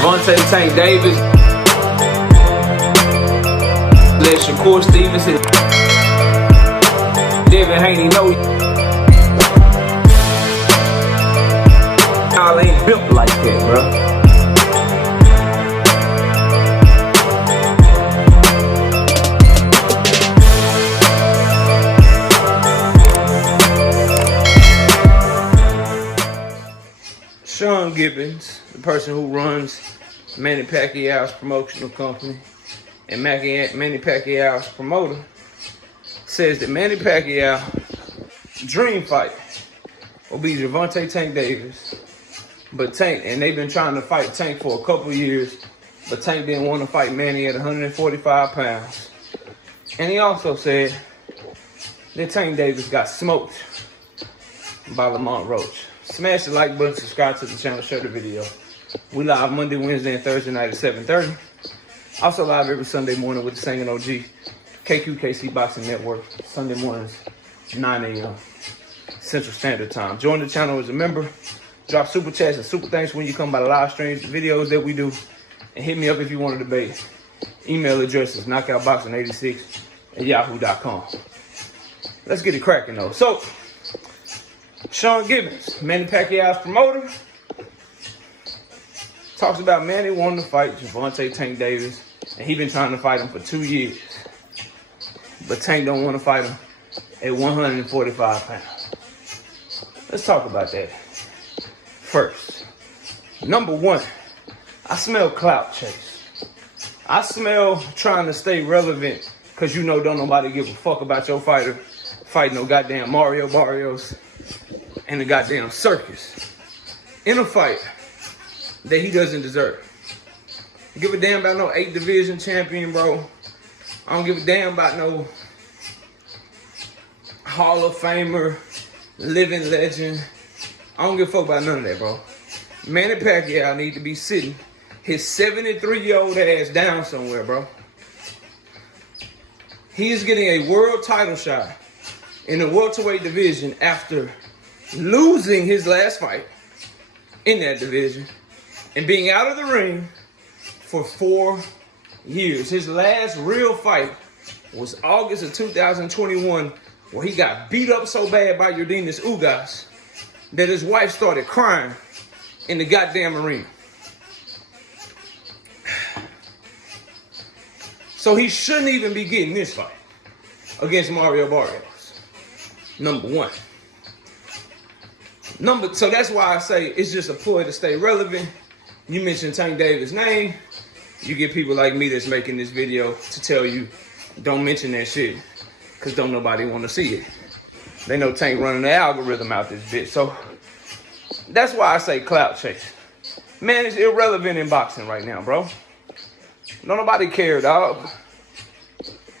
Gervonta Tank Davis. Let Shakur Stevenson. Devin Haney know y'all ain't built like that, bro. Sean Gibbons, the person who runs Manny Pacquiao's promotional company and Manny Pacquiao's promoter, says that Manny Pacquiao's dream fight will be Gervonta Tank Davis. But Tank, and they've been trying to fight Tank for a couple years, but Tank didn't want to fight Manny at 145 pounds. And he also said that Tank Davis got smoked by Lamont Roach. Smash the like button, subscribe to the channel, share the video. We live Monday, Wednesday, and Thursday night at 7:30. Also live every Sunday morning with the Singing OG, KQKC Boxing Network, Sunday mornings, 9 a.m. Central Standard Time. Join the channel as a member. Drop super chats and super thanks when you come by the live streams, videos that we do. And hit me up if you want to debate. Email address is knockoutboxing86@yahoo.com. Let's get it cracking though. So, Sean Gibbons, Manny Pacquiao's promoter, talks about Manny wanting to fight Gervonta Tank Davis, and he been trying to fight him for 2 years. But Tank don't want to fight him at 145 pounds. Let's talk about that first. Number one, I smell clout chase. I smell trying to stay relevant because you know don't nobody give a fuck about your fighter fighting no goddamn Mario Barrios in the goddamn circus in a fight that he doesn't deserve. I give a damn about no 8th division champion, bro. I don't give a damn about no Hall of Famer, living legend. I don't give a fuck about none of that, bro. Manny Pacquiao need to be sitting his 73-year-old ass down somewhere, bro. He is getting a world title shot in the welterweight division after losing his last fight in that division and being out of the ring for 4 years. His last real fight was August of 2021, where he got beat up so bad by Yordenis Ugas that his wife started crying in the goddamn arena. So he shouldn't even be getting this fight against Mario Barrios. Number one. So that's why I say it's just a ploy to stay relevant. You mention Tank Davis' name, you get people like me that's making this video to tell you, don't mention that shit, because don't nobody want to see it. They know Tank running the algorithm out this bitch. So that's why I say clout chase. Man, it's irrelevant in boxing right now, bro. Don't nobody care, dog.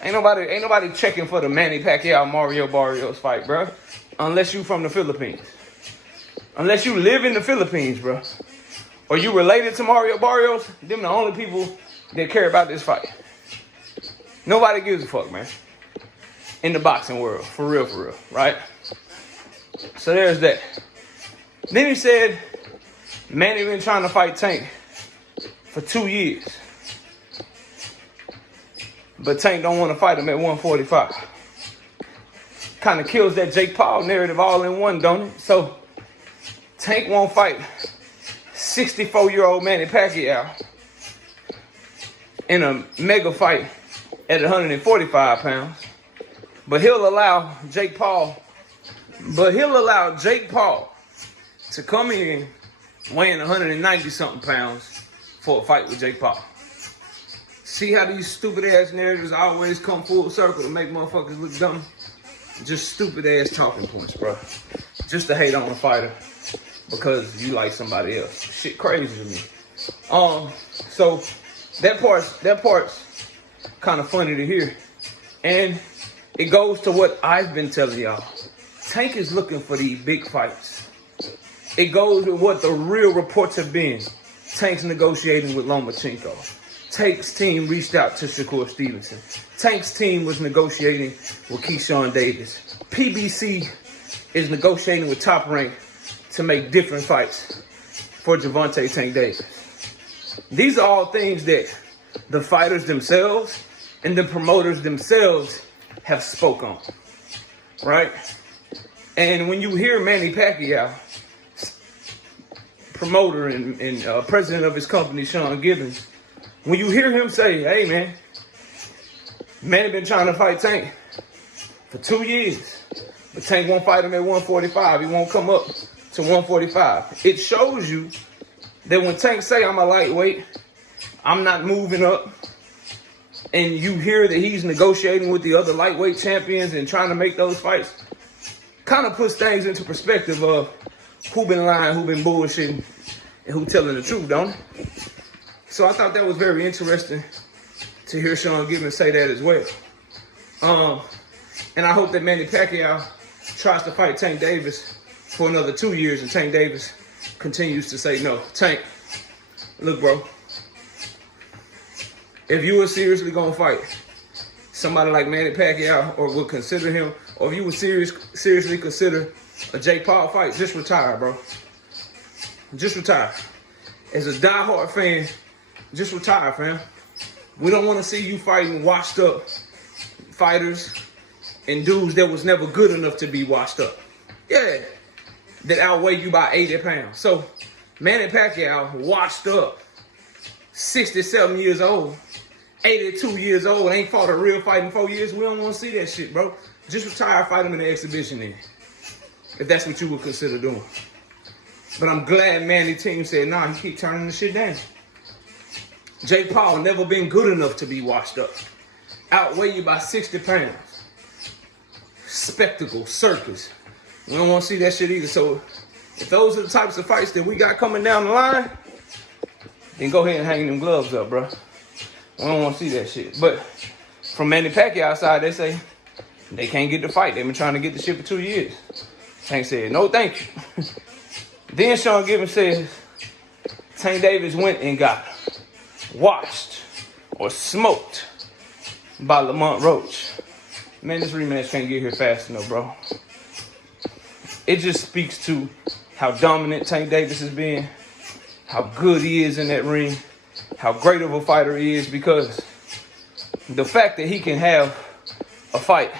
Ain't nobody checking for the Manny Pacquiao Mario Barrios fight, bro. Unless you from the Philippines. Unless you live in the Philippines, bro. Or you related to Mario Barrios, them the only people that care about this fight. Nobody gives a fuck, man. In the boxing world, for real, right? So there's that. Then he said, Manny been trying to fight Tank for 2 years. But Tank don't want to fight him at 145. Kind of kills that Jake Paul narrative all in one, don't it? So Tank won't fight 64-year-old Manny Pacquiao in a mega fight at 145 pounds. But he'll allow Jake Paul to come in weighing 190-something pounds for a fight with Jake Paul. See how these stupid-ass narratives always come full circle to make motherfuckers look dumb? Just stupid-ass talking points, bro. Just to hate on a fighter because you like somebody else. Shit crazy to me. So that part's kind of funny to hear. And it goes to what I've been telling y'all. Tank is looking for these big fights. It goes with what the real reports have been. Tank's negotiating with Lomachenko. Tank's team reached out to Shakur Stevenson. Tank's team was negotiating with Keyshawn Davis. PBC is negotiating with Top Rank to make different fights for Gervonta Tank Davis. These are all things that the fighters themselves and the promoters themselves have spoke on, right? And when you hear Manny Pacquiao, promoter and president of his company, Sean Gibbons, when you hear him say, hey man, Manny been trying to fight Tank for 2 years, but Tank won't fight him at 145. He won't come up to 145. It shows you that when Tank say, I'm a lightweight, I'm not moving up, and you hear that he's negotiating with the other lightweight champions and trying to make those fights, kind of puts things into perspective of who been lying, who been bullshitting, and who telling the truth, don't it? So I thought that was very interesting to hear Sean Gibbons say that as well. And I hope that Manny Pacquiao tries to fight Tank Davis for another 2 years, and Tank Davis continues to say no. Tank, look, bro, if you were seriously gonna fight somebody like Manny Pacquiao, or would consider him, or if you would seriously consider a Jake Paul fight, just retire, bro. Just retire. As a diehard fan, just retire, fam. We don't want to see you fighting washed up fighters and dudes that was never good enough to be washed up. Yeah, that outweigh you by 80 pounds. So Manny Pacquiao, washed up, 67 years old, 82 years old, ain't fought a real fight in 4 years. We don't want to see that shit, bro. Just retire, fight him in the exhibition then, if that's what you would consider doing. But I'm glad Manny team said, nah, he keep turning the shit down. Jake Paul never been good enough to be washed up. Outweigh you by 60 pounds. Spectacle, circus. We don't want to see that shit either. So if those are the types of fights that we got coming down the line, then go ahead and hang them gloves up, bro. We don't want to see that shit. But from Manny Pacquiao's side, they say they can't get the fight. They've been trying to get the shit for 2 years. Tank said, no thank you. Then Sean Gibbons says, Tank Davis went and got washed or smoked by Lamont Roach. Man, this rematch can't get here fast enough, bro. It just speaks to how dominant Tank Davis has been, how good he is in that ring, how great of a fighter he is, because the fact that he can have a fight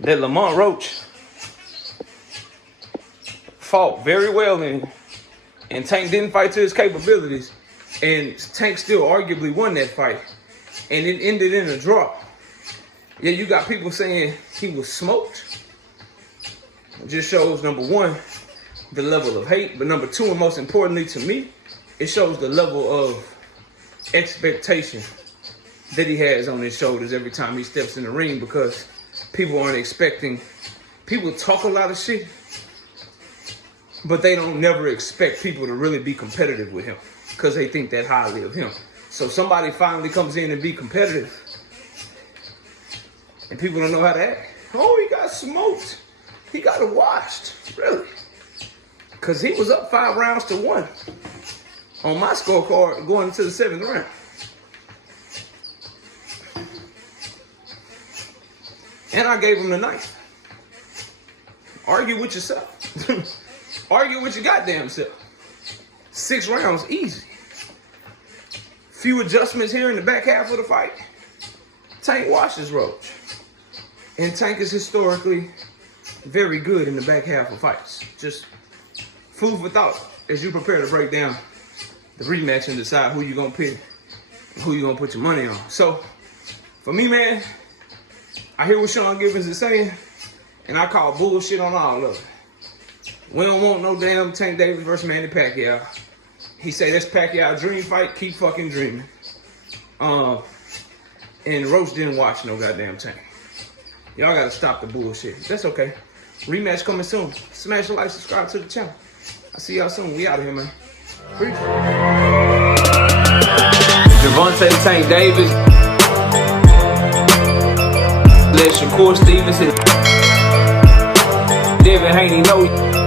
that Lamont Roach fought very well in, and Tank didn't fight to his capabilities, and Tank still arguably won that fight, and it ended in a draw. Yeah, you got people saying he was smoked. It just shows, number one, the level of hate, but number two, and most importantly to me, it shows the level of expectation that he has on his shoulders every time he steps in the ring, because people aren't expecting, people talk a lot of shit, but they don't never expect people to really be competitive with him because they think that highly of him. So somebody finally comes in and be competitive, and people don't know how to act. Oh, he got smoked. He got washed. Really? Because he was up 5 rounds to 1 on my scorecard going into the 7th round. And I gave him the knife. Argue with yourself. Argue with your goddamn self. 6 rounds, easy. Few adjustments here in the back half of the fight. Tank washes Roach. And Tank is historically very good in the back half of fights. Just food for thought as you prepare to break down the rematch and decide who you're going to pick and who you're going to put your money on. So, for me, man, I hear what Sean Gibbons is saying, and I call bullshit on all of it. We don't want no damn Tank Davis versus Manny Pacquiao. He say that's Pacquiao dream fight. Keep fucking dreaming. And Roach didn't watch no goddamn Tank. Y'all gotta stop the bullshit. That's okay. Rematch coming soon. Smash the like, subscribe to the channel. I'll see y'all soon. We out of here, man. Preach. Gervonta, Tank Davis. Let Shakur Stevenson. Devin Haney know.